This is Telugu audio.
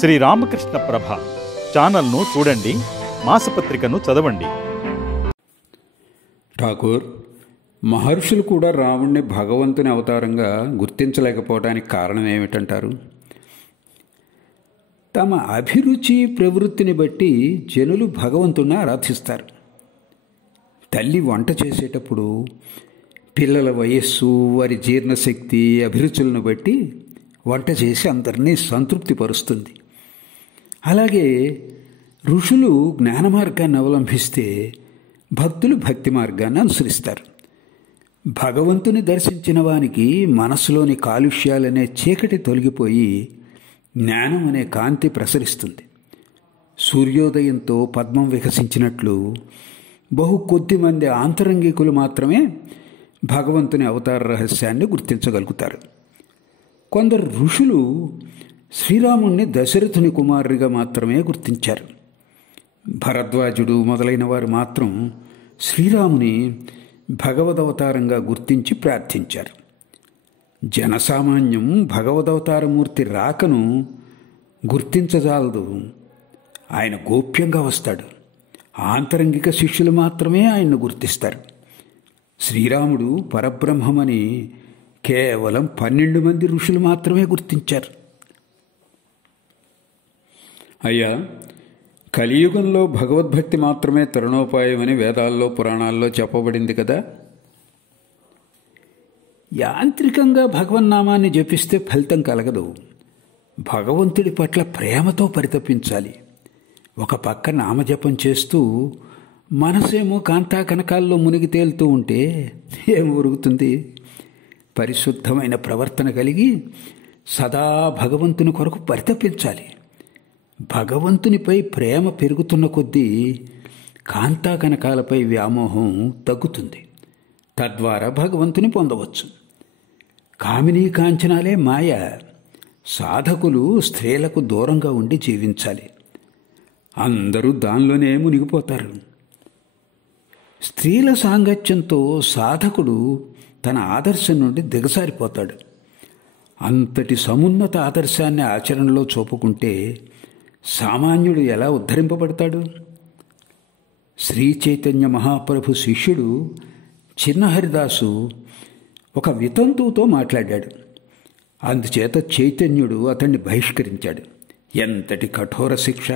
శ్రీ రామకృష్ణ ప్రభ ఛానల్ను చూడండి, మాసపత్రికను చదవండి. ఠాకూర్, మహర్షులు కూడా రాముణ్ణి భగవంతుని అవతారంగా గుర్తించలేకపోవడానికి కారణం ఏమిటంటారు? తమ అభిరుచి ప్రవృత్తిని బట్టి జనులు భగవంతుణ్ణి ఆరాధిస్తారు. తల్లి వంట చేసేటప్పుడు పిల్లల వయస్సు, వారి జీర్ణశక్తి, అభిరుచులను బట్టి వంట చేసి అందరినీ సంతృప్తిపరుస్తుంది. అలాగే ఋషులు జ్ఞాన మార్గాన్ని అవలంబిస్తే భక్తులు భక్తి మార్గాన్ని అనుసరిస్తారు. భగవంతుని దర్శించిన వానికి మనసులోని కాలుష్యాలనే చీకటి తొలగిపోయి జ్ఞానం అనే కాంతి ప్రసరిస్తుంది. సూర్యోదయంతో పద్మం వికసించినట్లు బహు కొద్ది మంది ఆంతరంగికులు మాత్రమే భగవంతుని అవతార రహస్యాన్ని గుర్తించగలుగుతారు. కొందరు ఋషులు శ్రీరాముణ్ణి దశరథుని కుమారుడిగా మాత్రమే గుర్తించారు. భరద్వాజుడు మొదలైన వారు మాత్రం శ్రీరాముని భగవదవతారంగా గుర్తించి ప్రార్థించారు. జనసామాన్యం భగవదవతారమూర్తి రాకను గుర్తించజాలదు. ఆయన గోప్యంగా వస్తాడు. ఆంతరంగిక శిష్యులు మాత్రమే ఆయన్ను గుర్తిస్తారు. శ్రీరాముడు పరబ్రహ్మమని కేవలం 12 మంది ఋషులు మాత్రమే గుర్తించారు. అయ్యా, కలియుగంలో భగవద్భక్తి మాత్రమే తరుణోపాయమని వేదాల్లో, పురాణాల్లో చెప్పబడింది కదా. యాంత్రికంగా భగవన్నామాన్ని జపిస్తే ఫలితం కలగదు. భగవంతుడి పట్ల ప్రేమతో పరితపించాలి. ఒక పక్క నామజపం చేస్తూ మనసేమో కాంతా కనకాల్లో మునిగి తేలుతూ ఉంటే ఏం ఉరుగుతుంది? పరిశుద్ధమైన ప్రవర్తన కలిగి సదా భగవంతుని కొరకు పరితపించాలి. భగవంతునిపై ప్రేమ పెరుగుతున్న కొద్దీ కాంతా కనకాలపై వ్యామోహం తగ్గుతుంది. తద్వారా భగవంతుని పొందవచ్చు. కామినీ కాంచనాలే మాయ. సాధకులు స్త్రీలకు దూరంగా ఉండి జీవించాలి. అందరూ దానిలోనే మునిగిపోతారు. స్త్రీల సాంగత్యంతో సాధకుడు తన ఆదర్శం నుండి దిగసారిపోతాడు. అంతటి సమున్నత ఆదర్శాన్ని ఆచరణలో చూపుకుంటే సామాన్యుడు ఎలా ఉద్ధరింపబడతాడు? శ్రీ చైతన్య మహాప్రభు శిష్యుడు చిన్న హరిదాసు ఒక వితంతువుతో మాట్లాడాడు. అందుచేత చైతన్యుడు అతన్ని బహిష్కరించాడు. ఎంతటి కఠోర శిక్ష!